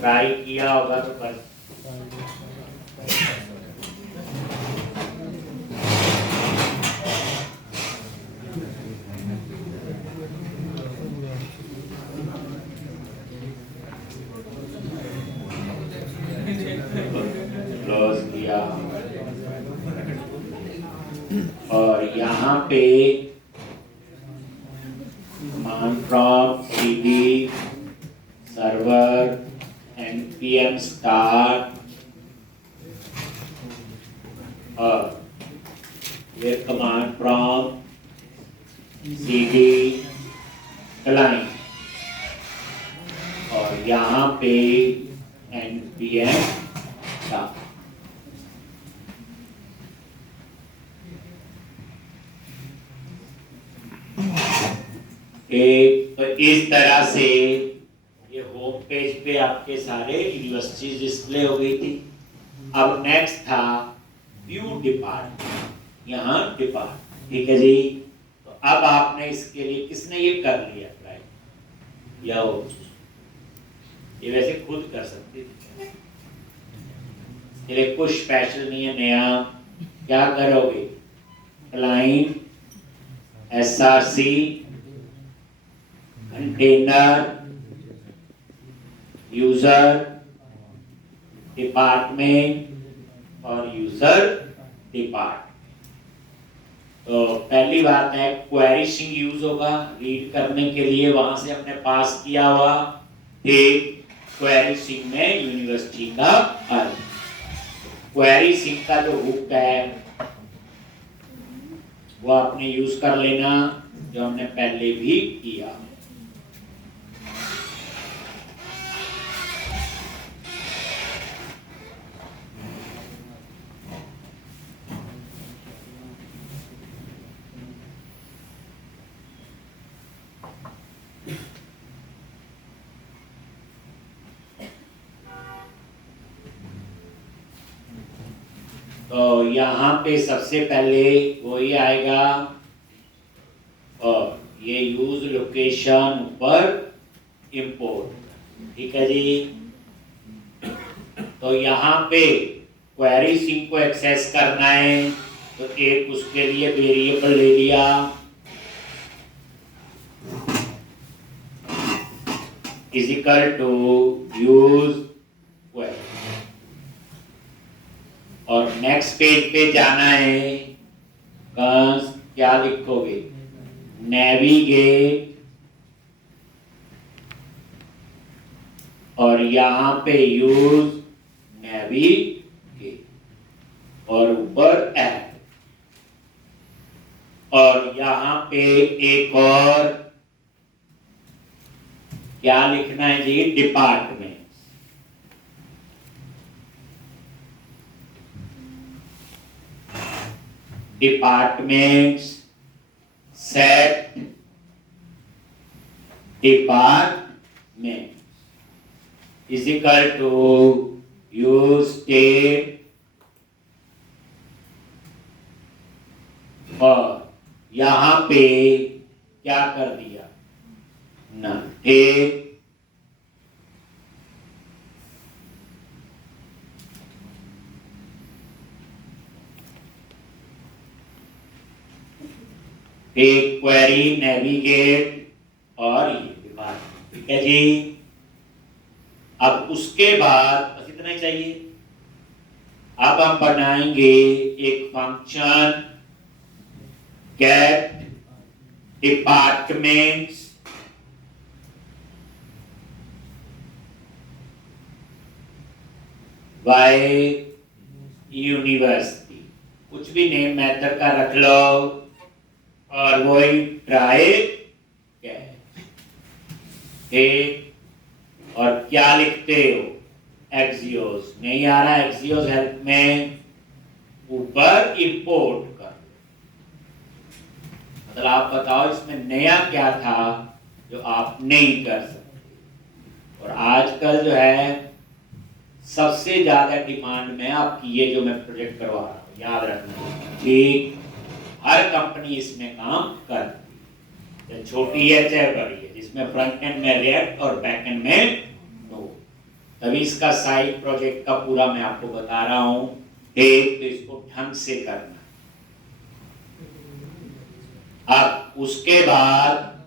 Try किया होगा तो कर। क्लोज किया और यहाँ पे command prompt cd server npm start और ये कमांड प्रॉम्प्ट cd client और यहाँ पे npm start। तो इस तरह से ये होम पेज पे आपके सारे यूनिवर्सिटीज डिस्प्ले हो गई थी। अब नेक्स्ट था व्यू डिपार्टमेंट, यहाँ डिपार्ट, ठीक है जी। तो अब आपने इसके लिए किसने ये कर लिया अप्लाई या हो, ये वैसे खुद कर सकते थे, इसके लिए कुछ स्पेशल नहीं है नया। क्या करोगे, client src container user department और यूजर डिपार्ट। तो पहली बात है क्वेरी स्ट्रिंग यूज होगा रीड करने के लिए, वहां से हमने पास किया हुआ एक क्वेरी स्ट्रिंग में यूनिवर्सिटी का अर्थ। क्वेरी स्ट्रिंग का जो हुक है वो आपने यूज कर लेना, जो हमने पहले भी किया। तो यहाँ पे सबसे पहले वही आएगा और ये यूज लोकेशन ऊपर इंपोर्ट, ठीक है जी। तो यहाँ पे क्वेरी स्ट्रिंग को एक्सेस करना है तो एक उसके लिए वेरिएबल ले लिया, इजिकल टू यूज क्वेरी, और नेक्स्ट पेज पे जाना है। क्या लिखोगे, नेविगेट, और यहाँ पे यूज नेविगेट और ऊपर ऐड, और यहाँ पे एक और क्या लिखना है जी, department. Departments set department is equal to use state, और यहां पे क्या कर दिया ना, एक क्वेरी नेविगेट और ये डिपार्ट, ठीक है जी। अब उसके बाद बस इतना ही चाहिए। अब हम बनाएंगे एक function get departments by university, कुछ भी नेम मेथड का रख लो, और वही ट्राई और क्या लिखते हो, एक्सियोस, नहीं आ रहा एक्सियोस हेल्प में, ऊपर इंपोर्ट कर। मतलब आप बताओ इसमें नया क्या था जो आप नहीं कर सकते। और आजकल जो है सबसे ज्यादा डिमांड में आपकी ये जो मैं प्रोजेक्ट करवा रहा हूँ, याद रखना कि हर कंपनी इसमें काम करती है, छोटी है चाहे बड़ी है, जिसमें फ्रंट एंड में रिएक्ट और बैक एंड में नोड। तभी इसका साइड प्रोजेक्ट का पूरा मैं आपको बता रहा हूं। एक तो इसको ढंग से करना। अब उसके बाद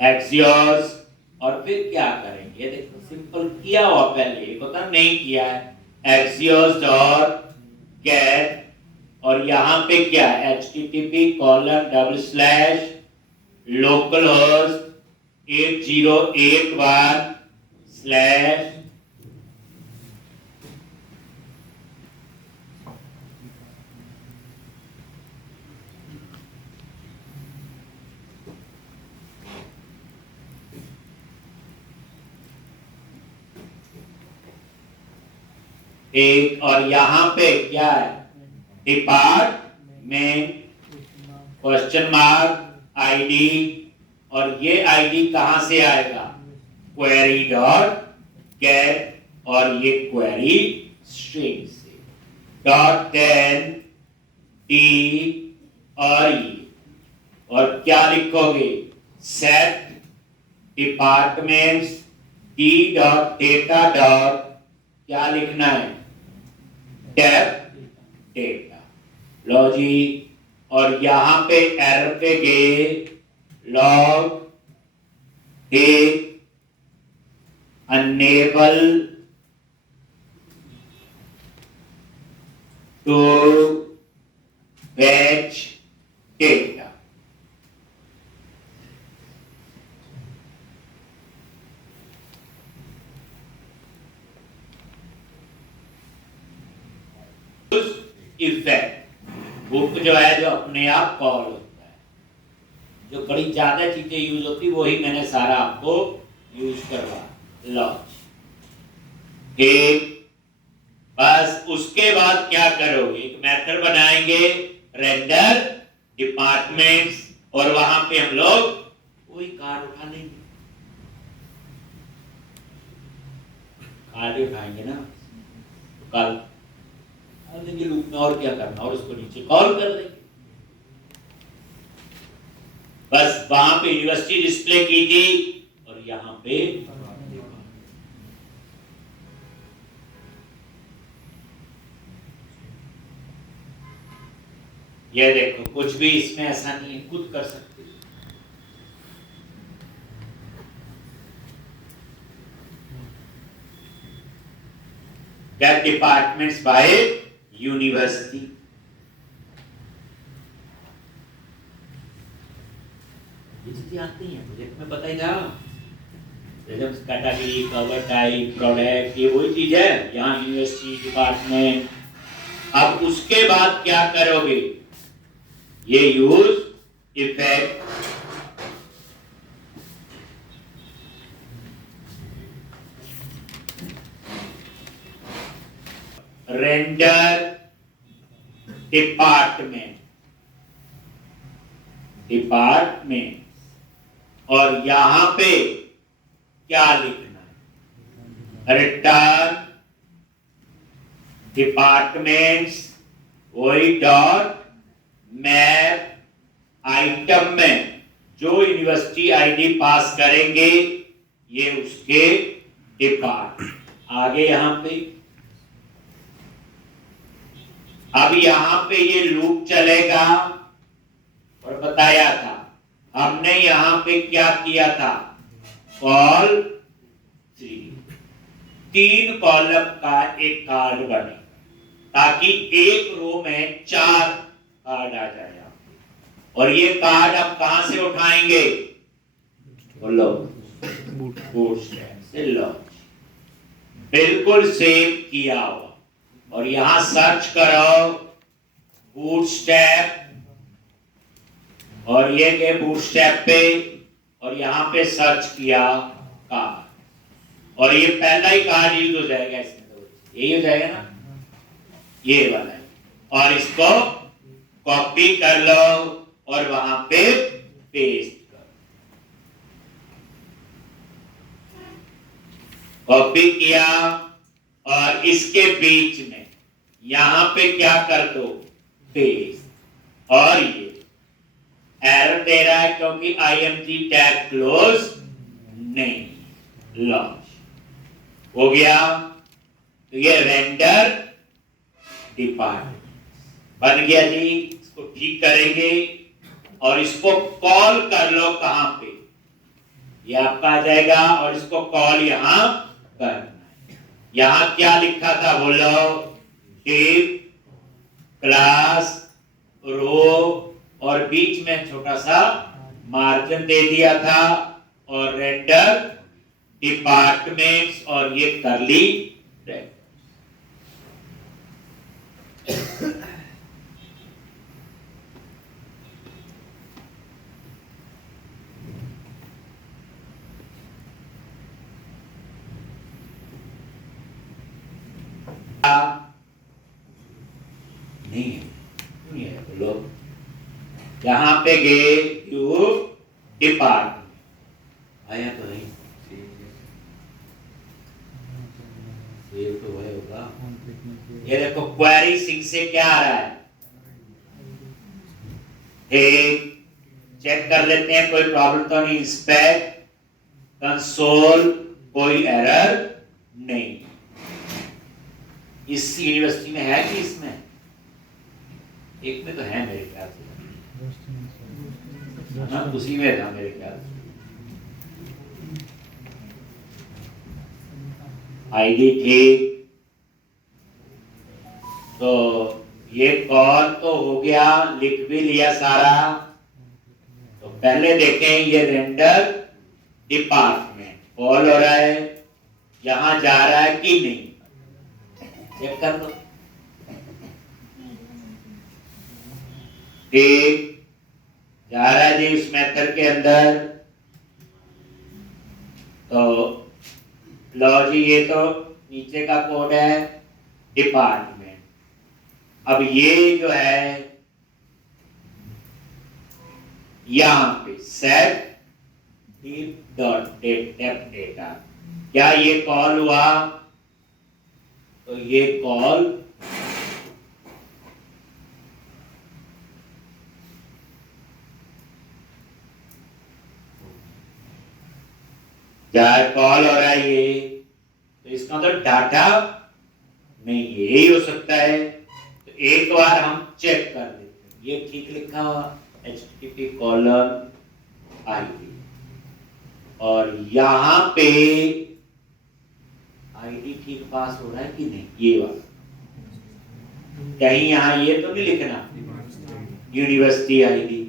एक्सियोस, और फिर क्या करेंगे, देखो सिंपल किया हुआ पहले, एक होता नहीं किया है। एक्सियोस और गेट, और यहां पे क्या है, http://localhost 8081/ एक, और यहां पे क्या है, डिपार्टमेंट क्वेश्चन मार्क आईडी, और ये आईडी कहां से आएगा, क्वेरी डॉट गेट, और ये क्वेरी स्ट्रिंग से डॉट 10 डी, और क्या लिखोगे, set departments D dot data dot, क्या लिखना है, डेप डेटा। लो जी, और यहां पे एरर पे गए, log unable to batch data. Effect book जो है, जो अपने आप कॉल होता है, जो बड़ी ज्यादा चीजें यूज होती, वही मैंने सारा आपको यूज करवा लॉन्च। ठीक, बस उसके बाद क्या करोगे, एक मेथड बनाएंगे रेंडर डिपार्टमेंट्स, और वहां पे हम लोग वही कार्ड उठा लेंगे, कार्ड उठाएंगे ना, तो कल देंगे लूप में, और क्या करना, और उसको नीचे कॉल कर देंगे। बस वहां पे यूनिवर्सिटी डिस्प्ले की थी, और यहां पे ये देखो, कुछ भी इसमें ऐसा नहीं है, खुद कर सकते हो। गेट डिपार्टमेंट्स बाय यूनिवर्सिटी, ये चीजें आती हैं प्रोजेक्ट में, पता ही था। कैटेगरी, कवर टाइप, प्रोडक्ट, ये वही चीज है, यहाँ यूनिवर्सिटी डिपार्टमेंट। अब उसके बाद क्या करोगे, ये यूज इफेक्ट, रेंडर डिपार्टमेंट, और यहां पे क्या लिखना है, रिटर्न डिपार्टमेंट्स, वही डॉट मैप आइटम में जो यूनिवर्सिटी आईडी पास करेंगे, ये उसके डिपार्टमेंट। आगे यहां पे, अब यहां पे ये लूप चलेगा, और बताया था हमने यहां पे क्या किया था, कॉल 3 कॉलम का एक कार्ड बने, ताकि एक रो में 4 कार्ड आ जाए। और ये कार्ड आप कहां से उठाएंगे, बोलो, बूटस्ट्रैप से लॉन्च, बिल्कुल सेव किया हुआ। और यहां सर्च करो बूटस्ट्रैप, और ये गए बूटस्ट्रैप पे, और यहां पे सर्च किया कार्ड, और ये पहला ही कार्ड यूज हो जाएगा इसमें, तो यही हो जाएगा ना, ये वाला है। और इसको कॉपी कर लो और वहां पे पेस्ट करो। कॉपी किया, और इसके बीच में यहां पे क्या कर दो, पेस्ट। और ये एरर दे रहा है क्योंकि IMG टैग क्लोज नहीं। लॉन्च हो गया। तो ये रेंडर डिपार्ट बन गया जी। इसको ठीक करेंगे और इसको कॉल कर लो कहां पे, ये आपका आ जाएगा और इसको कॉल यहां करना। यहां क्या लिखा था बोलो, टिप क्लास रो और बीच में छोटा सा मार्जिन दे दिया था और रेंडर डिपार्टमेंट्स और ये करली ब्रैकेट। नहीं है बोलो, यहां पे गए यू डिपार्टमेंट आया तो नहीं, ये तो वही होगा। ये देखो क्वेरी सिंह से क्या आ रहा है, एक चेक कर लेते हैं कोई प्रॉब्लम तो नहीं। इंस्पेक्ट कंसोल कोई एरर नहीं। इस यूनिवर्सिटी में है कि इसमें एक में तो है मेरे ख्याल से, हाँ उसी में था मेरे ख्याल से। आईडी थी तो ये कॉल तो हो गया, लिख भी लिया सारा। तो पहले देखें ये रेंडर डिपार्टमेंट कॉल हो रहा है, यहां जा रहा है कि नहीं, चेक कर लो। ठीक जा रहा है जी इस मेथड के अंदर। तो लो जी ये तो नीचे का कोड है डिपार्टमेंट। अब ये जो है यहां पे सेट डॉट डेटा, क्या ये कॉल हुआ, तो ये कॉल क्या कॉल हो रहा है ये, तो इसका तो डाटा नहीं, यही हो सकता है। तो एक बार हम चेक कर लेते हैं, ये ठीक लिखा हुआ http colon id और यहां पे आईडी ठीक पास हो रहा है कि नहीं, ये वाला कहीं यहां ये तो नहीं लिखना यूनिवर्सिटी आईडी,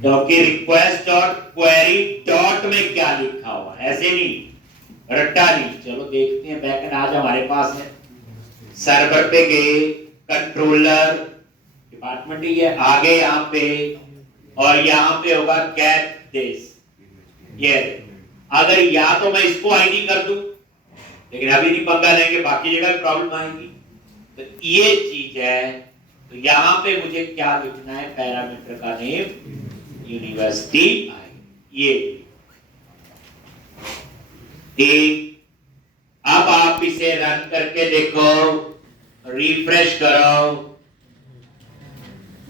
क्योंकि रिक्वेस्ट डॉट क्वेरी डॉट में क्या लिखा हुआ, ऐसे नहीं रट्टा नहीं। चलो देखते हैं, बैकएंड आज हमारे पास है, सर्वर पे गए, कंट्रोलर डिपार्टमेंट ही है, आगे यहाँ पे और यहाँ पे होगा गेट दिस। ये अगर या तो मैं इसको आईडी कर दूं, लेकिन अभी नहीं पंगा लेंगे, बाकी जगह प्रॉब्लम आएगी। तो ये चीज है, तो यहाँ पे मुझे क्या लिखना है, पैरामीटर का नेम यूनिवर्सिटी ये ठीक। अब आप इसे रन करके देखो, रिफ्रेश करो,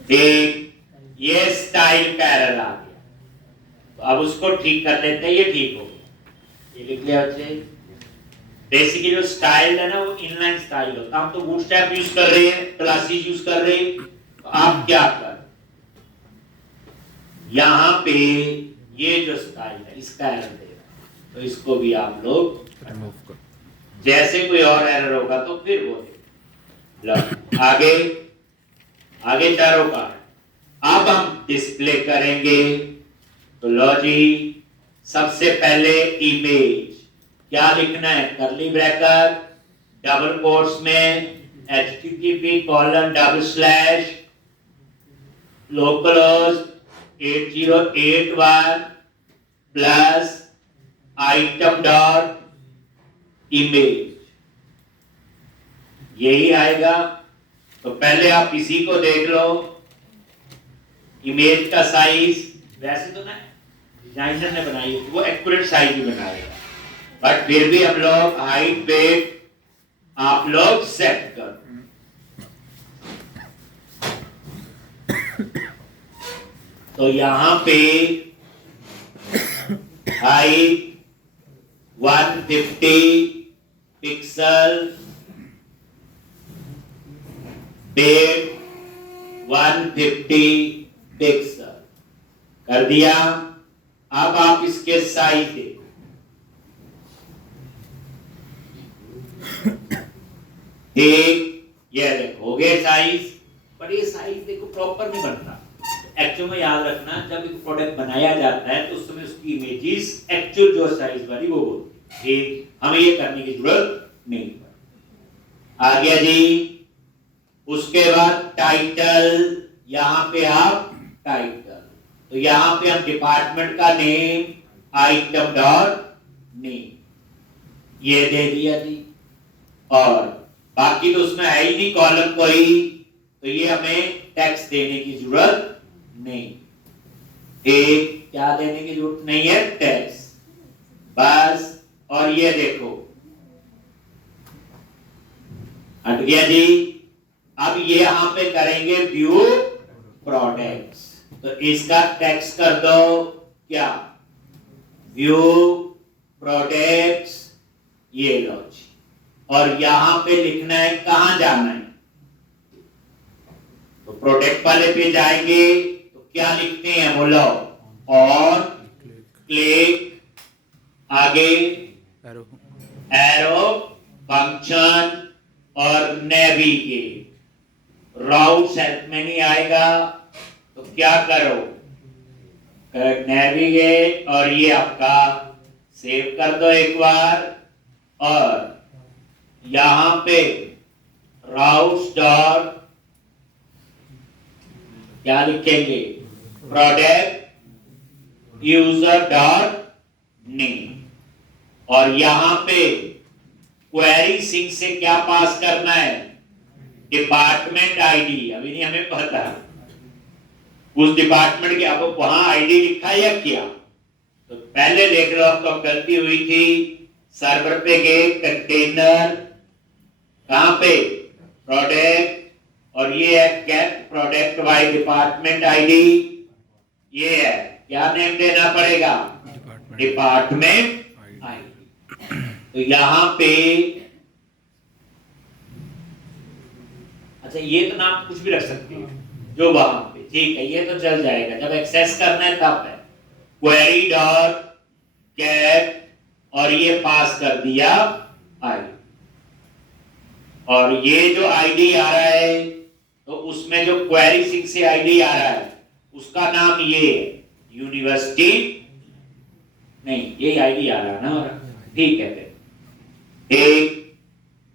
ठीक ये स्टाइल का एरर आ गया। तो अब उसको ठीक कर लेते हैं, ये ठीक हो गया, ये लिख लिया बच्चे। बेसिकली जो स्टाइल है ना वो इनलाइन स्टाइल होता है, हम तो बूटस्ट्रैप यूज कर रहे हैं, क्लासेस यूज कर रहे हैं। तो आप क्या कर, यहां पे ये जो स्टाइल है इसका एरर दे रहा है, तो इसको भी आप लोग जैसे कोई और एरर होगा तो फिर वो दे। आगे आगे चारों का अब हम डिस्प्ले करेंगे। तो लो जी सबसे पहले इमेज क्या लिखना है, करली ब्रैकेट डबल कोट्स में http :/ localhost 8081 plus item dot image, यही आएगा। तो पहले आप इसी को देख लो, इमेज का साइज वैसे तो ना डिजाइनर ने बनाई, वो एक्यूरेट साइज ही बनाएगा, बट फिर भी हम लोग हाइट वेट आप लोग सेट कर। तो यहां पे हाइट 150 पिक्सल, डेट 150 पिक्सल कर दिया। अब आप इसके साइज देखो, एक ये देखो हो गए साइज, पर ये साइज देखो प्रॉपर नहीं बनता। एक्चुअल में याद रखना, जब एक प्रोडक्ट बनाया जाता है तो उस समय उसकी इमेजेस एक्चुअल जो साइज वाली वो होती है, हमें ये करने की जरूरत नहीं पड़ती। आ गया जी। उसके बाद टाइटल, यहां पे आप टाइटल, तो यहां पे हम डिपार्टमेंट का नेम आइटम डॉट नेम ये दे दिया जी। और बाकी तो उसमें है ही नहीं कॉलम कोई, तो ये हमें टेक्स्ट देने की जरूरत नहीं, एक क्या देने की जरूरत नहीं है, टेक्स्ट बस। और ये देखो हट गया जी। अब ये यहां पे करेंगे व्यू प्रोडक्ट्स, तो इसका टेक्स्ट कर दो क्या, व्यू प्रोडक्ट्स, ये लो जी। और यहां पे लिखना है कहां जाना है, तो प्रोडक्ट वाले पे जाएंगे तो क्या लिखते हैं बोलो, और क्लिक, आगे एरो फंक्शन और नेविगेट। राउट सेट में नहीं आएगा तो क्या करो, नेविगेट, और ये आपका सेव कर दो एक बार। और यहां पे राउट्स डॉट क्या लिखेंगे, प्रोडक्ट यूजर डॉट नेम, और यहां पे क्वेरी सिंक से क्या पास करना है, डिपार्टमेंट आईडी। अभी नहीं हमें पता उस डिपार्टमेंट के, अब वहां आईडी लिखा या क्या, तो पहले देख लो तो गलती हुई थी, सर्वर पे गए, कंटेनर कहां पे, प्रोडक्ट, और ये है get product by department ID, ये है क्या नेम देना पड़ेगा, डिपार्टमेंट आईडी। तो यहां पे अच्छा, ये तो नाम कुछ भी रख सकते हो जो वहां पे, ठीक है, ये तो चल जाएगा। जब एक्सेस करना है तब है क्वेरी डॉट गेट, और ये पास कर दिया आईडी, और ये जो आईडी आ रहा है तो उसमें जो क्वेरी सिंक से आईडी आ रहा है उसका नाम ये है, यूनिवर्सिटी नहीं, ये आईडी आ रहा है ना, ठीक है फिर एक।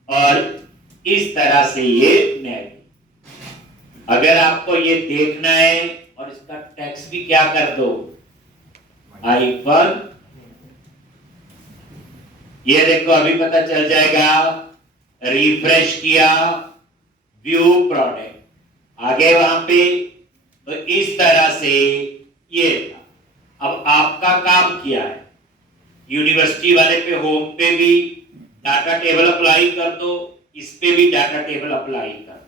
और इस तरह से ये नेट, अगर आपको ये देखना है, और इसका टेक्स्ट भी क्या कर दो, आइकन, ये देखो अभी पता चल जाएगा, रिफ्रेश किया, व्यू प्रोडक्ट, आगे वहां पे, तो इस तरह से ये था। अब आपका काम किया है, यूनिवर्सिटी वाले पे होम पे भी डाटा टेबल अप्लाई कर दो, इस पे भी डाटा टेबल अप्लाई कर दो,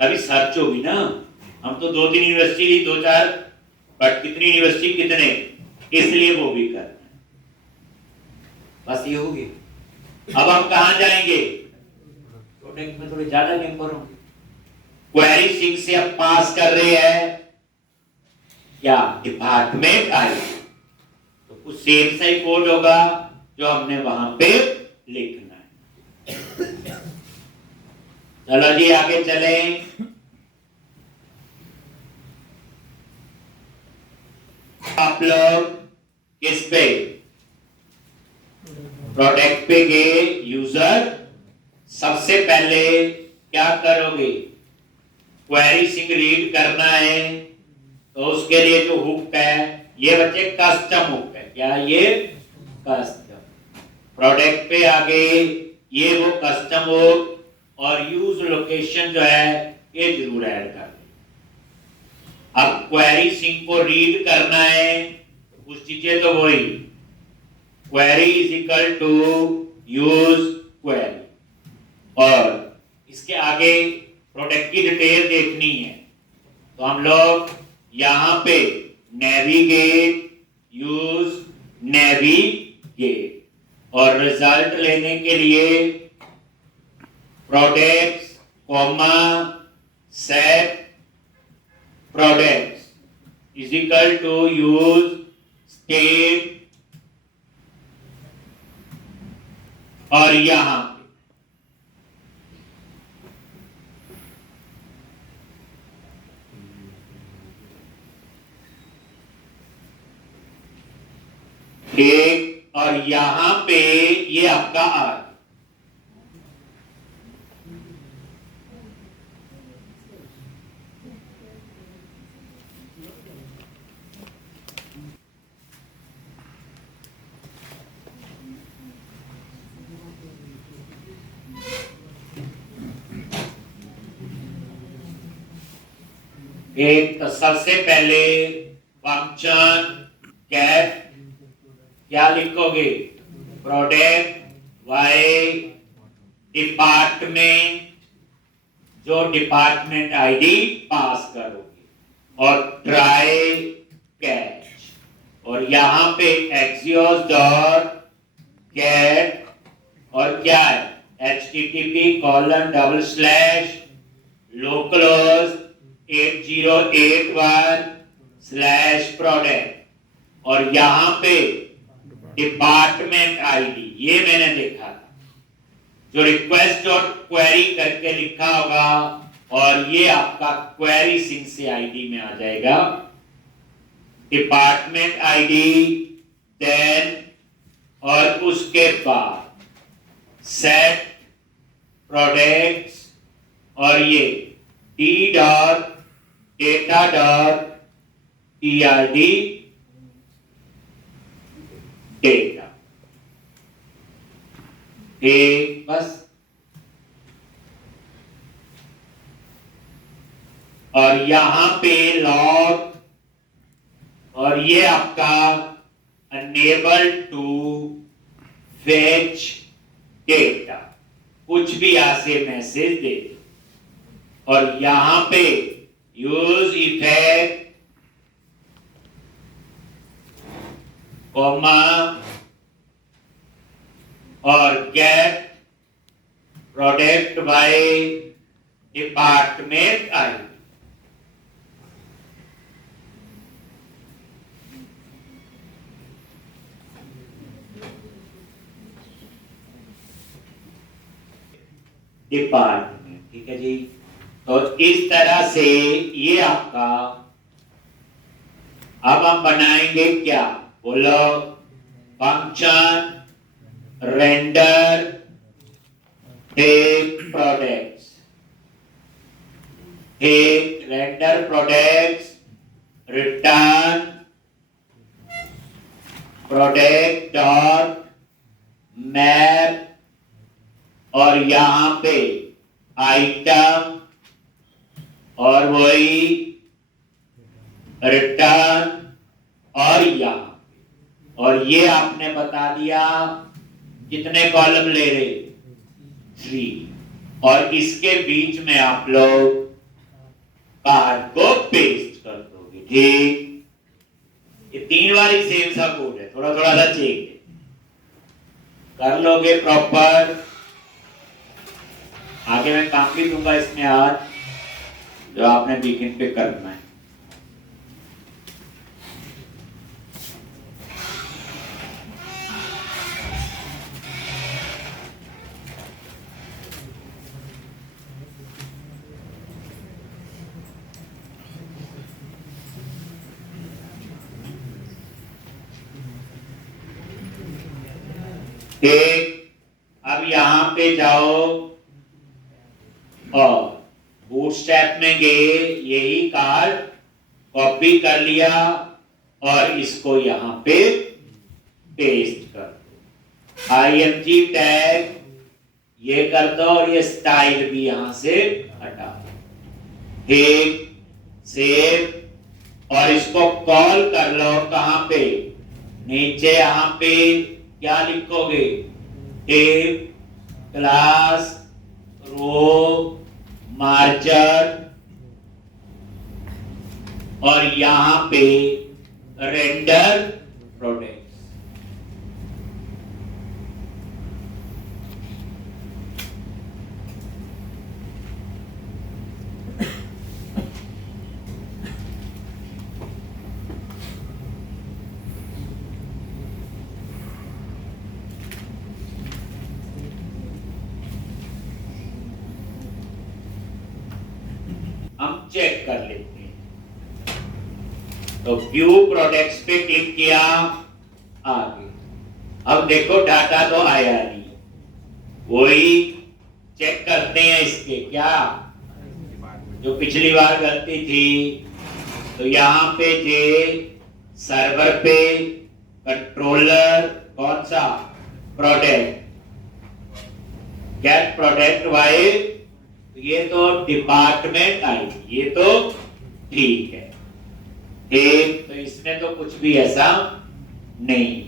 तभी सर्च होगी ना। हम तो 2-3 यूनिवर्सिटी ली, 2-4, बट कितनी यूनिवर्सिटी कितने, इसलिए वो भी करना है, बस ये होगी। अब हम कहां जाएंगे, प्रोडक्ट में थोड़े ज्यादा नंबर होंगे, क्वेरी सिंक से अब पास कर रहे हैं क्या, डिपार्टमेंट आईडी, तो कुछ सेम सा ही कोड होगा जो हमने वहां पे लिखना है। चलो जी आगे चलें। आप लोग किस पे, प्रोडक्ट पे गए, यूजर, सबसे पहले क्या करोगे, क्वेरी सिंक रीड करना है, तो उसके लिए जो हुक है, ये बच्चे कस्टम हुक है, क्या ये कस्टम, प्रोडक्ट पे आगे ये वो कस्टम हुक, और यूज लोकेशन जो है ये जरूर ऐड कर दे। अब क्वेरी सिंक को रीड करना है, कुछ चीजें तो वही, query is equal to use query, और इसके आगे प्रोडक्ट की डिटेल देखनी है, तो हम लोग यहां पे नेविगेट, यूज नेविगेट, और रिजल्ट लेने के लिए products comma set products is equal to use state और यहां एक और यहां पे ये आपका आर एक तो सबसे पहले फंक्शन कैट क्या लिखोगे प्रोडक्ट वाई डिपार्टमेंट जो डिपार्टमेंट आईडी पास करोगे और ट्राई कैच और यहां पे एक्सियोस डॉट कैट और क्या है http://localhost 8081/product और यहां पे डिपार्टमेंट आईडी ये मैंने देखा था जो रिक्वेस्ट डॉट क्वेरी करके लिखा होगा और ये आपका क्वेरी सिंक से आईडी में आ जाएगा डिपार्टमेंट आईडी देन और उसके बाद सेट प्रोडक्ट्स और ये D dot data dot TRD data एक बस और यहां पे लॉग और ये आपका अनेबल टू फेच डेटा कुछ भी ऐसे मैसेज दे और यहां पे यूज इफेक्ट कॉमा और get product by department ID department ठीक है जी। तो इस तरह से ये आपका अब हम बनाएंगे क्या बोलो function render tech products tech render products return product dot map और यहां पे आइटम और वही रिटर्न और यहां और ये आपने बता दिया कितने कॉलम ले रहे 3 और इसके बीच में आप लोग कार्ड को पेस्ट कर दोगे ठीक। ये 3 बार ही सेम सा कोड है थोड़ा थोड़ा सा चेक कर लोगे प्रॉपर। आगे मैं काम भी दूंगा इसमें आज जो आपने वीकेंड पे करना है। ठीक अब यहां पे जाओ और बूटस्ट्रैप में गए यही कार्ड कॉपी कर लिया और इसको यहां पे पेस्ट कर दो IMG टैग ये कर दो और ये स्टाइल भी यहां से हटा दो ठीक सेव और इसको कॉल कर लो कहां पे नीचे यहां पे क्या लिखोगे टेप क्लास रो मार्जर और यहां पे रेंडर प्रोडक्ट्स हम चेक कर लेते हैं। तो व्यू प्रोडक्ट्स पे क्लिक किया, आगे। अब देखो डाटा तो आया नहीं, वही चेक करते हैं इसके क्या जो पिछली बार गलती थी। तो यहाँ पे जे सर्वर पे कंट्रोलर कौन सा प्रोडक्ट गेट प्रोडक्ट वाइज, ये तो डिपार्टमेंट आई, ये तो ठीक है। एक तो इसमें तो कुछ भी ऐसा नहीं,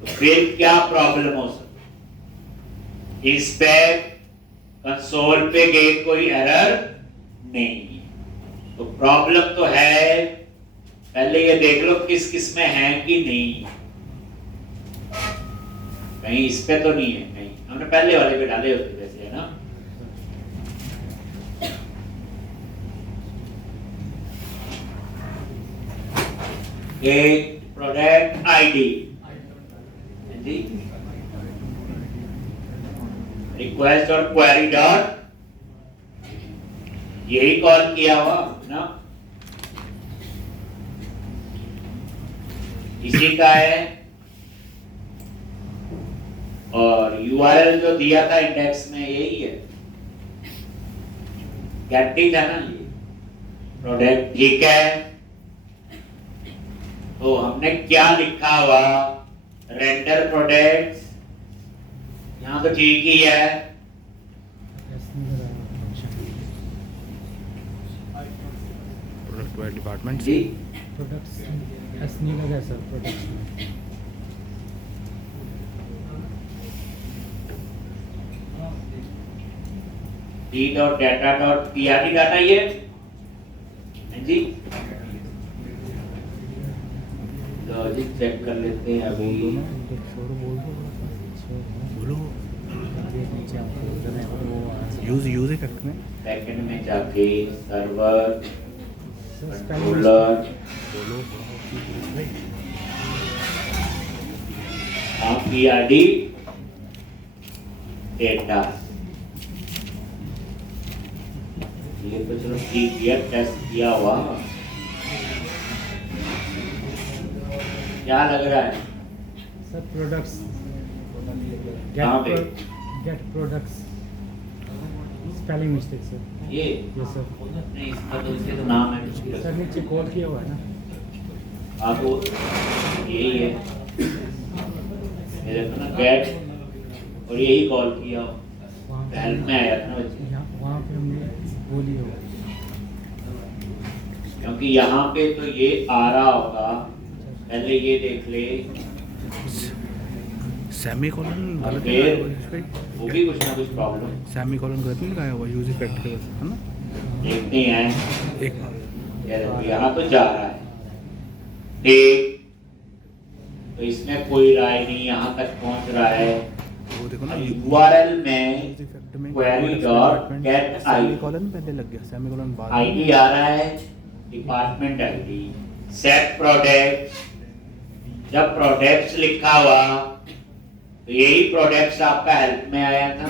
तो फिर क्या प्रॉब्लम हो सकती? इंस्पेक्ट कंसोल पे गए, कोई एरर नहीं। तो प्रॉब्लम तो है, पहले ये देख लो किस किस में है कि नहीं। कहीं इस पे तो नहीं है, कहीं हमने पहले वाले पे डाले होते वैसे, है ना। ये प्रोडक्ट आईडी रिक्वेस्ट और क्वेरी डॉट, यही कॉल किया हुआ ना, इसी का है। और यूआरएल जो दिया था इंडेक्स में यही है, गेटिंग है ना ये प्रोडक्ट, ठीक है। तो हमने क्या लिखा हुआ, रेंडर प्रोडक्ट्स, यहाँ तो ठीक ही है। प्रोडक्ट वाइज डिपार्टमेंट जी, प्रोडक्ट्स एस नहीं लगा सर, प्रोडक्ट्स में D dot data dot PRD data, ये है जी। तो जी चेक कर लेते हैं अभी। बोलो यूज इफेक्ट में सेकंड में जाके सर्वर कंट्रोलर, बोलो पीआरडी डेटा, ये तो चलो ठीक किया, टेस्ट किया हुआ। क्या लग रहा है सर? प्रोडक्ट्स कहाँ पे? Get products, spelling mistake sir. ये यस सर। नहीं, इसका तो इसके तो नाम है कुछ। सर नीचे कोड किया हुआ है ना। हाँ तो यही है, ये देखो ना गेट, और यही कॉल किया हो, वहाँ हेल्प में आया था ना बच्चे, वहाँ पे हमने बोली हो, क्योंकि यहाँ पे तो ये आ रहा होगा। पहले ये देख ले, सेमीकोलन गलत फिर है, होगी कुछ ना कुछ प्रॉब्लम। सेमीकोलन गलत नहीं लगाया हुआ यूज इफेक्ट के वजह से, है ना। देखते हैं, एक ये देखो यहाँ तो जा रहा है ठीक, तो इसमें कोई राय नहीं, यहाँ तक पहुँच रहा है। वो देखो ना यूआरएल में यूज इफेक्ट में क्वेरी डॉट गेट आई, सेमीकोलन पहले लग गया, सेमीकोलन बाद आईडी आ रहा है, डिपार्टमेंट आईडी, सेट प्रोडक्ट, जब प्रोडक्ट्स लिखा हुआ तो यही प्रोडक्ट्स आपका हेल्प में आया था।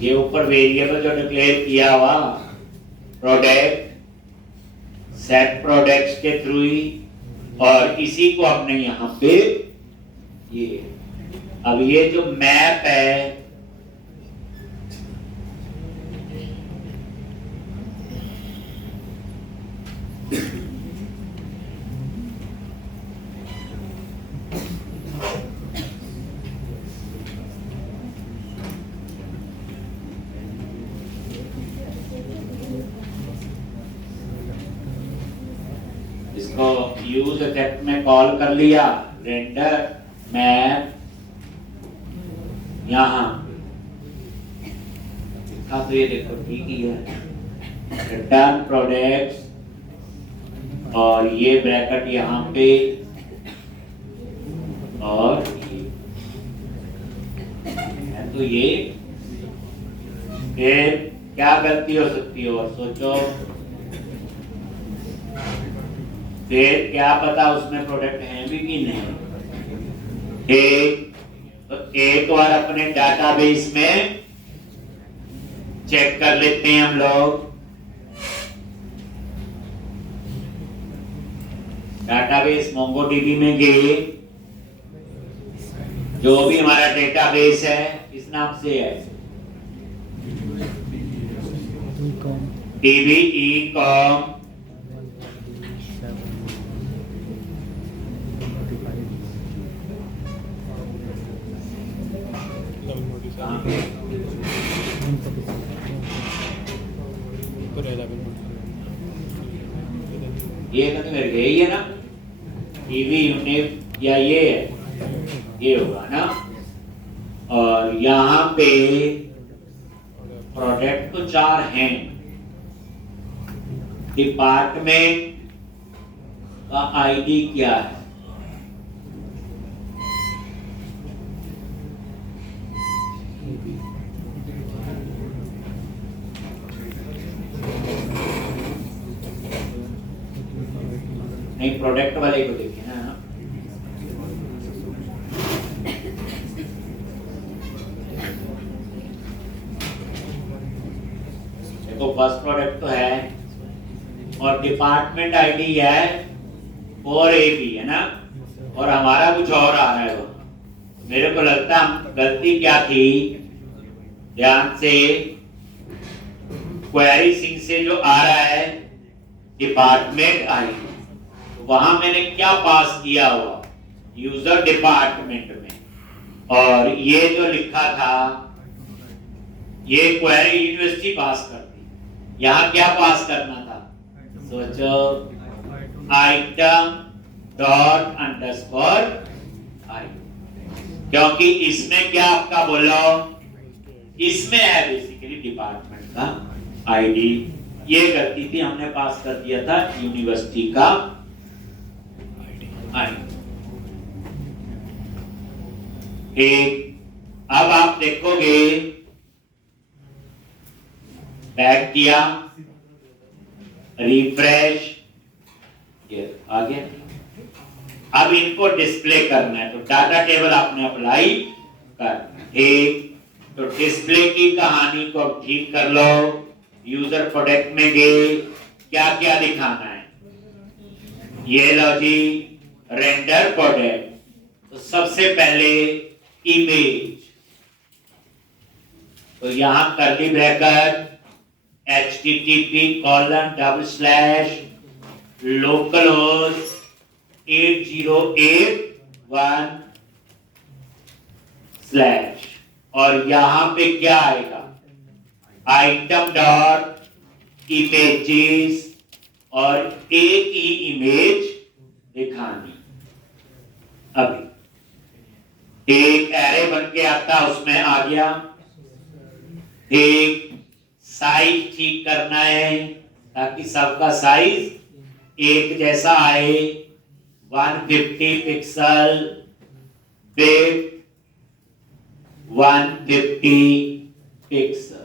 ये ऊपर वेरिएबल जो डिक्लेयर किया हुआ प्रोडक्ट, सेट प्रोडक्ट्स के थ्रू ही, और इसी को हमने यहाँ पे ये, अब ये जो मैप है, इसको यूज इफेक्ट में कॉल कर लिया, रेंडर मैप यहाँ था, तो ये देखो ठीक ही है, रिटर्न प्रोडक्ट्स, और ये ब्रैकेट यहाँ पे, और ये तो ये, फिर क्या गलती हो सकती है और सोचो, फिर क्या पता उसमें प्रोडक्ट हैं भी कि नहीं। एक तो एक बार अपने डाटाबेस में चेक कर लेते हैं हम लोग। डाटाबेस मोंगोडीबी में गए, जो भी हमारा डेटाबेस है किस नाम से है, DBE.com। ये तो मेरे यही है ना, टीवी यूनिट या ये है, ये होगा ना। और यहाँ पे प्रोडक्ट तो 4 हैं। डिपार्टमेंट का आईडी क्या है? नहीं, प्रोडक्ट वाले को देखिए ना। देखो फर्स्ट प्रोडक्ट तो है और डिपार्टमेंट आईडी है 4AB है ना, और हमारा कुछ और आ रहा है। वो मेरे को लगता है गलती क्या थी, ध्यान से क्वेरी सिंह से जो आ रहा है डिपार्टमेंट आईडी, वहां मैंने क्या पास किया हुआ, यूजर डिपार्टमेंट में, और ये जो लिखा था ये क्वेरी यूनिवर्सिटी पास करती। यहाँ क्या पास करना था, सोचो, आइटम डॉट अंडरस्कोर आई, क्योंकि इसमें क्या आपका बोलो, इसमें है बेसिकली डिपार्टमेंट का आईडी। ये गलती थी, हमने पास कर दिया था यूनिवर्सिटी का एक। अब आप देखोगे, बैक किया, रिफ्रेश, ये आ गया। अब इनको डिस्प्ले करना है, तो डाटा टेबल आपने अप्लाई करना है। तो डिस्प्ले की कहानी को ठीक कर लो। यूजर प्रोडक्ट में गए, क्या क्या दिखाना है, ये लो जी, रेंडर प्रोडक्ट। तो सबसे पहले इमेज, तो यहां कर्ली ब्रैकेट http://localhost 8081/ और यहां पे क्या आएगा, आइटम डॉट इमेजेस, और एक ही इमेज दिखानी। अभी एक एरे बन के आता, उसमें आ गया। एक साइज ठीक करना है ताकि सबका साइज एक जैसा आए, 150 पिक्सल, विड्थ 150 पिक्सल।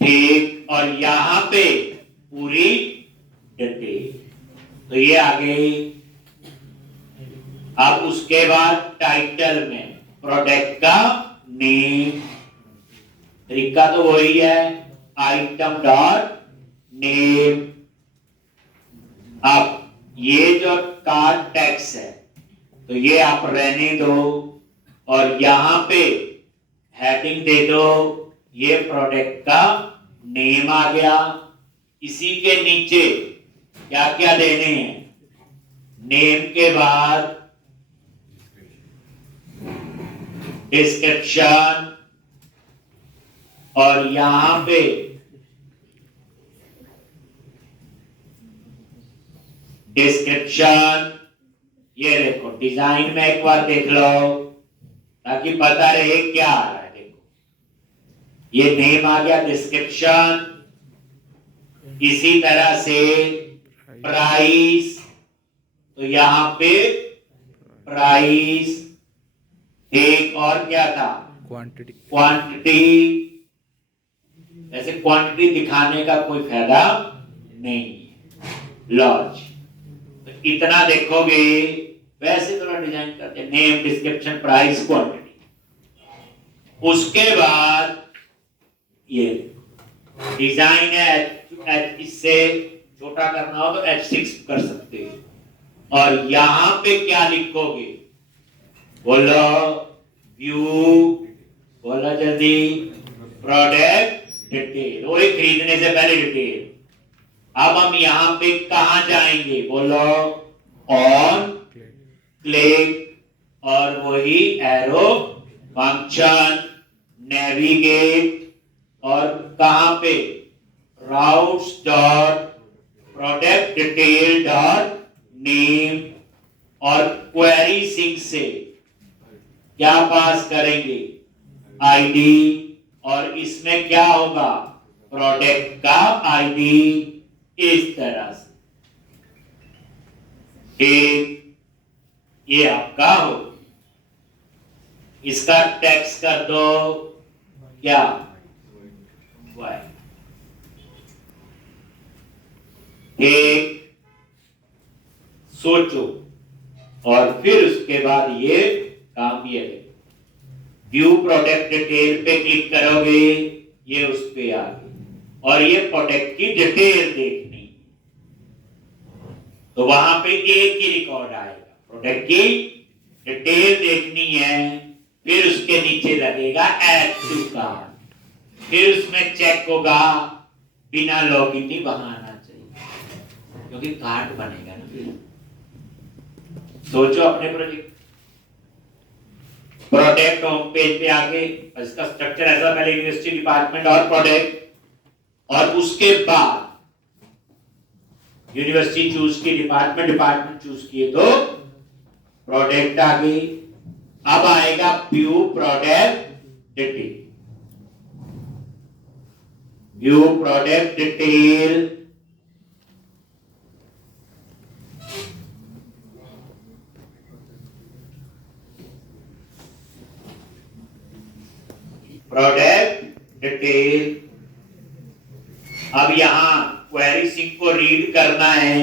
ठीक, और यहां पे पूरी डिटेल, तो ये आ गई। अब उसके बाद टाइटल में प्रोडक्ट का नेम, तरीका तो वही है, आइटम डॉट नेम। अब ये जो कार्ड टैक्स है तो ये आप रहने दो, और यहां पे हेडिंग दे दो, ये प्रोडक्ट का नेम आ गया। इसी के नीचे क्या क्या देने हैं, नेम के बाद डिस्क्रिप्शन, और यहां पे डिस्क्रिप्शन, ये देखो डिजाइन में एक बार देख लो ताकि पता रहे क्या आ रहा है। देखो ये नेम आ गया, डिस्क्रिप्शन, इसी तरह से प्राइस, तो यहां पे प्राइस, एक और क्या था, क्वांटिटी। क्वांटिटी। ऐसे क्वांटिटी दिखाने का कोई फायदा नहीं है। लॉज, तो इतना देखोगे, वैसे थोड़ा डिजाइन करते हैं, नेम, डिस्क्रिप्शन, प्राइस, क्वांटिटी। उसके बाद ये डिजाइन है, इससे छोटा करना हो तो H6 कर सकते हो। और यहां पे क्या लिखोगे, बोलो व्यू, बोलो जल्दी, प्रोडक्ट डिटेल, वही खरीदने से पहले डिटेल। अब हम यहां पे कहां जाएंगे, बोलो ऑन क्लिक, और वही एरो फंक्शन, नेविगेट, और कहां पे routes dot product detail dot name, और क्वेरी सिंक से क्या पास करेंगे, आईडी, और इसमें क्या होगा, प्रोडक्ट का आईडी, इस तरह से। ठीक, ये आपका हो। इसका टेक्स्ट कर दो क्या, वाई। ठीक, सोचो, और फिर उसके बाद ये काम ये है, व्यू प्रोडक्ट डिटेल पे क्लिक करोगे, ये उस पे आ गई, और ये प्रोडक्ट की डिटेल देखनी, तो वहां पे एक ही रिकॉर्ड आएगा, प्रोडक्ट की डिटेल देखनी है। फिर उसके नीचे लगेगा ऐड टू कार्ट, फिर उसमें चेक होगा बिना लॉगिन नहीं वहां आना चाहिए, क्योंकि कार्ट बनेगा ना। फिर सोचो अपने प्रोजेक्ट, प्रोडक्ट होम पेज पे आके इसका स्ट्रक्चर ऐसा, पहले यूनिवर्सिटी डिपार्टमेंट और प्रोडक्ट, और उसके बाद यूनिवर्सिटी चूज की, डिपार्टमेंट चूज किए तो प्रोडक्ट आ गई। अब आएगा view product detail, view product detail, product detail. अब यहां क्वेरी सिंक को रीड करना है,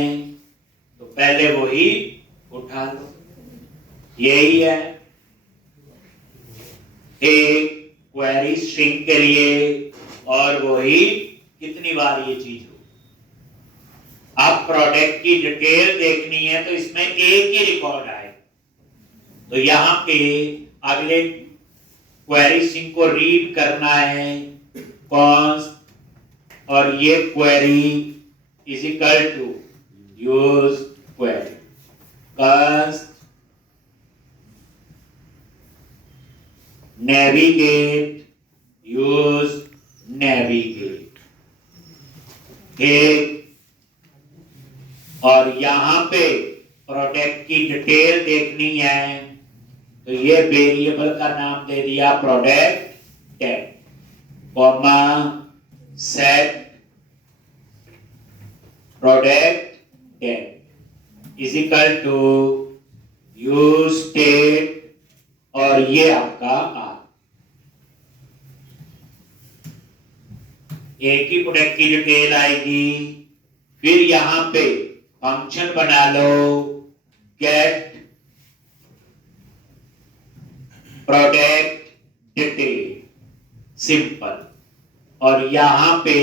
तो पहले वही उठा लो, यही है। एक क्वेरी स्ट्रिंग के लिए, और वही कितनी बार ये चीज हो। अब प्रोडक्ट की डिटेल देखनी है, तो इसमें एक ही रिकॉर्ड आए, तो यहां पे अगले क्वेरी स्ट्रिंग को रीड करना है, कॉन्स्ट, और ये query is equal to use query, const navigate, use navigate. ठीक, और यहां पे प्रोडक्ट की डिटेल देखनी है, तो ये वेरिएबल का नाम दे दिया product tag, comma set product tag is equal to use state, और ये आपका एक ही प्रोडक्ट की डिटेल आएगी। फिर यहां पे फंक्शन बना लो, गेट प्रोडक्ट डिटेल, सिंपल, और यहां पे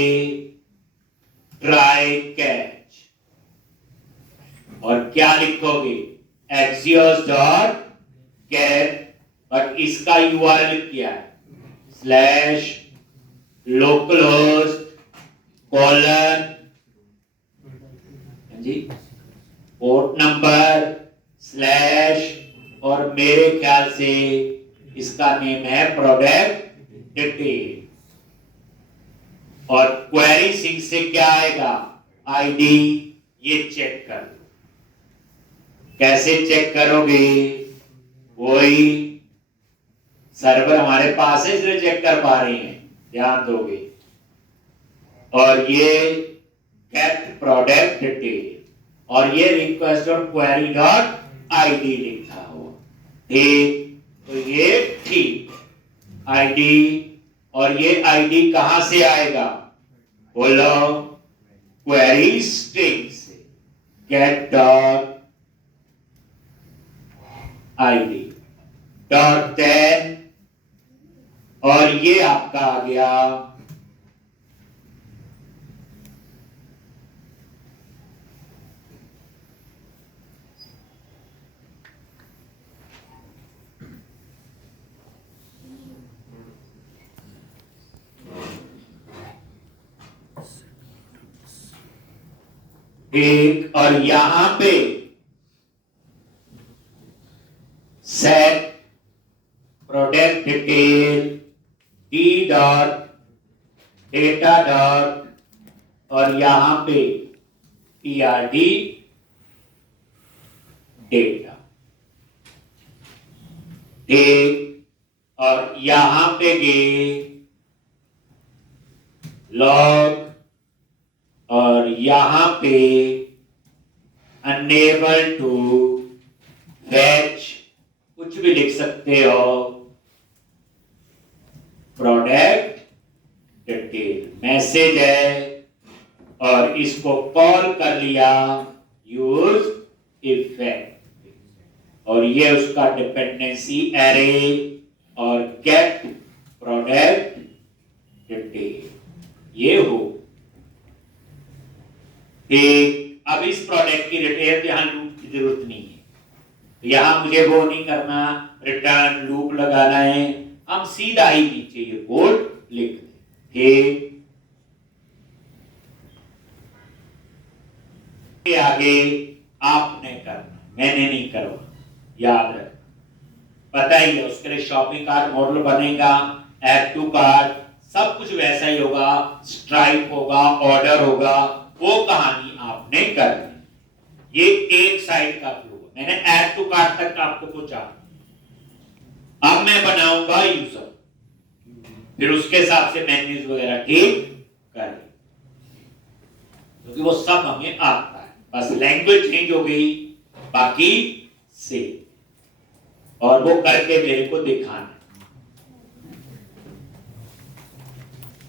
ट्राई कैच, और क्या लिखोगे, एक्सियोस डॉट गेट, और इसका यूआरएल क्या है, स्लैश लोकल होस्ट कॉलन जी, पोर्ट नंबर स्लैश, और मेरे ख्याल से इसका नेम है प्रोडक्ट डिटेल, और क्वेरी सिंक से क्या आएगा, आईडी, ये चेक कर लो। कैसे चेक करोगे, वही सर्वर हमारे पास है इसलिए चेक कर पा रहे हैं, ध्यान दोगे, और ये गेट प्रोडक्ट डिटेल, और ये request dot query dot ID लिखा हुआ। ठीक, तो ये ठीक आईडी, और ये आईडी कहां से आएगा, बोलो क्वेरी स्ट्रिंग से, गेट डॉट ID डॉट 10 और ये आपका आ गया एक, और यहां पे set product detail D dot data dot और यहां पे PRD डेटा एक, और यहां पे गए लॉग और यहां पे अनेबल टू फैच, कुछ भी लिख सकते हो, प्रोडक्ट डिटेल मैसेज है और इसको कॉल कर लिया यूज इफेक्ट और ये उसका डिपेंडेंसी एरे और गेट प्रोडक्ट डिटेल ये हो। अब इस प्रोडक्ट की डिटेल यहां लूप की जरूरत नहीं है, तो यहां मुझे वो नहीं करना रिटर्न लूप लगाना है, हम सीधा ही नीचे ये कोड लिख दें। आगे आपने करना, मैंने नहीं करवा, याद रख, पता ही है उसके लिए शॉपिंग कार्ट मॉडल बनेगा, ऐड टू कार्ट सब कुछ वैसा ही होगा, स्ट्राइप होगा, ऑर्डर होगा, वो कहानी आपने करनी। ये एक साइड का फ्लो, मैंने ऐड टू कार्ट तक आपको पूछा, अब मैं बनाऊंगा यूजर, फिर उसके हिसाब से मेन्यूज वगैरह ठीक करें, क्योंकि वो सब हमें आता है, बस लैंग्वेज चेंज हो गई, बाकी से और वो करके मेरे को दिखाना।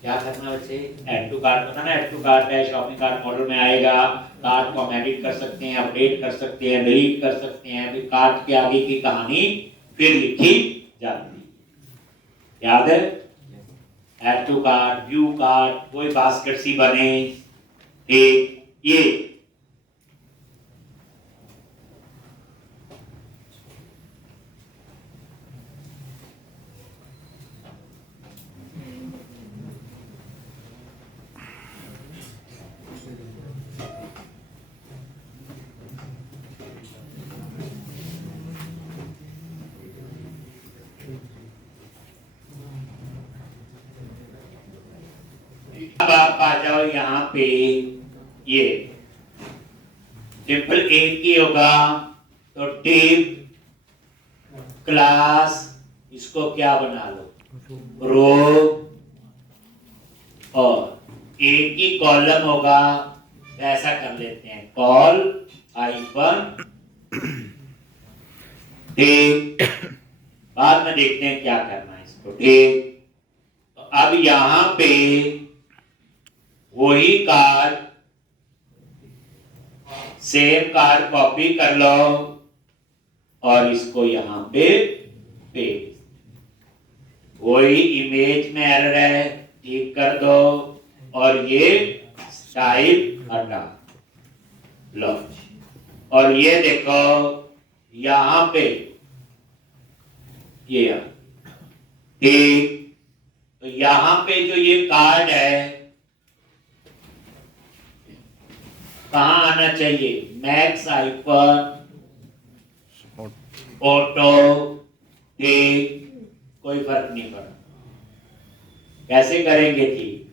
क्या करना बच्चे, ऐड टू कार्ट बताना, ऐड टू कार्ट है शॉपिंग कार्ट मॉडल में आएगा, कार्ट को हम एडिट कर सकते हैं, अपडेट कर सकते हैं, डिलीट कर सकते हैं, फिर कार्ट के आगे की कहानी फिर लिखी जाती है, याद है, add to cart, view cart, कोई बास्केट सी बने, ये अब आप आ जाओ यहाँ पे, ये सिंपल एक ही होगा, तो टिप क्लास, इसको क्या बना लो रो, और एक ही कॉलम होगा, ऐसा कर लेते हैं कॉल हाइफन टिप, बाद में देखते हैं क्या करना है इसको, ठीक। तो अब यहां पे वही कार्ड, सेम कार्ड कॉपी कर लो और इसको यहां पे पेस्ट, वही इमेज में एरर है ठीक कर दो और ये स्टाइल हटा लो, और ये देखो यहां पे ये ठीक, तो यहां पे जो ये कार्ड है कहां आना चाहिए, मैक्स हाइफन ऑटो, कोई फर्क नहीं पड़ा, कैसे करेंगे ठीक,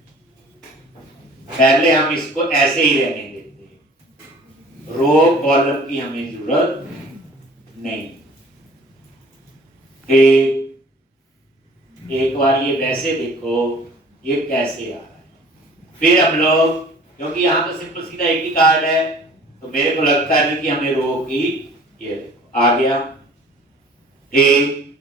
पहले हम इसको ऐसे ही रहने देते हैं, रो कॉलम की हमें जरूरत नहीं, ठीक। एक बार ये वैसे देखो ये कैसे आ रहा है, फिर हम लोग, क्योंकि यहाँ तो सिंपल सीधा एक ही कार्ड है, तो मेरे को लगता है कि हमें रो की, ये देखो आ गया, ठीक।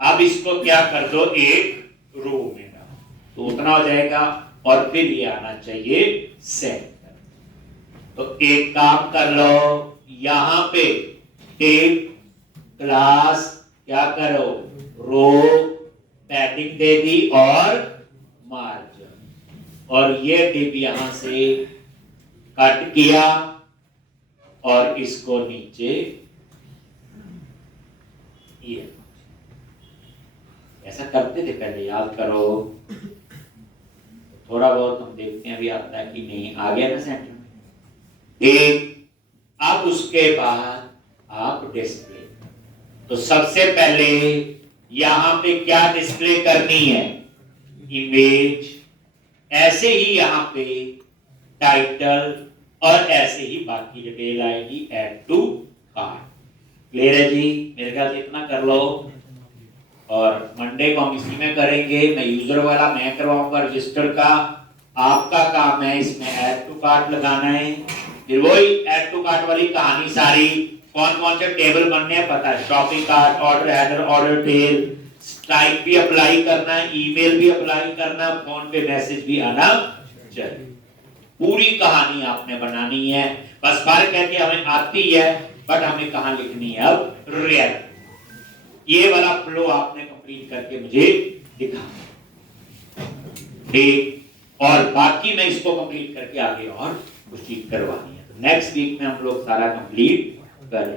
अब इसको क्या कर दो, एक रो में डालो, तो उतना हो जाएगा, और फिर ये आना चाहिए सेंटर, तो एक काम कर लो, यहां पे टेप क्लास क्या करो, रो पैडिंग दे दी और मार्जिन, और ये डिव यहां से कट किया और इसको नीचे ये ऐसा करते थे पहले, याद करो। थोड़ा बहुत हम देखते हैं अभी आता है कि नहीं, आ गया ना सेंटर में। एक अब उसके बाद आप डिस्प्ले, तो सबसे पहले यहां पे क्या डिस्प्ले करनी है, इमेज, ऐसे ही यहां पे टाइटल, और ऐसे ही बाकी डिटेल आएगी, ऐड टू कार्ट। क्लियर है जी? मेरे ख्याल से इतना कर लो, और मंडे को हम इसी में करेंगे। मैं यूजर वाला मैं करवाऊंगा रजिस्टर का, आपका काम है इसमें ऐड टू कार्ट लगाना है। फिर वही ऐड टू कार्ट वाली कहानी सारी, कौन कौन से टेबल बनने हैं पता है, shopping cart, order header, order tail, type भी अप्लाई करना है, ईमेल भी अप्लाई करना है, फोन पे मैसेज भी आना चाहिए। पूरी कहानी आपने बनानी है। बस फर्क है कि हमें आती है, बट हमें कहां लिखनी है अब, रियल। ये वाला फ्लो आपने कंप्लीट करके मुझे दिखा, ठीक। और बाकी मैं इसको कंप्लीट करके आगे और कुछ चीज करवानी है, तो नेक्स्ट वीक में हम लोग सारा कंप्लीट करें।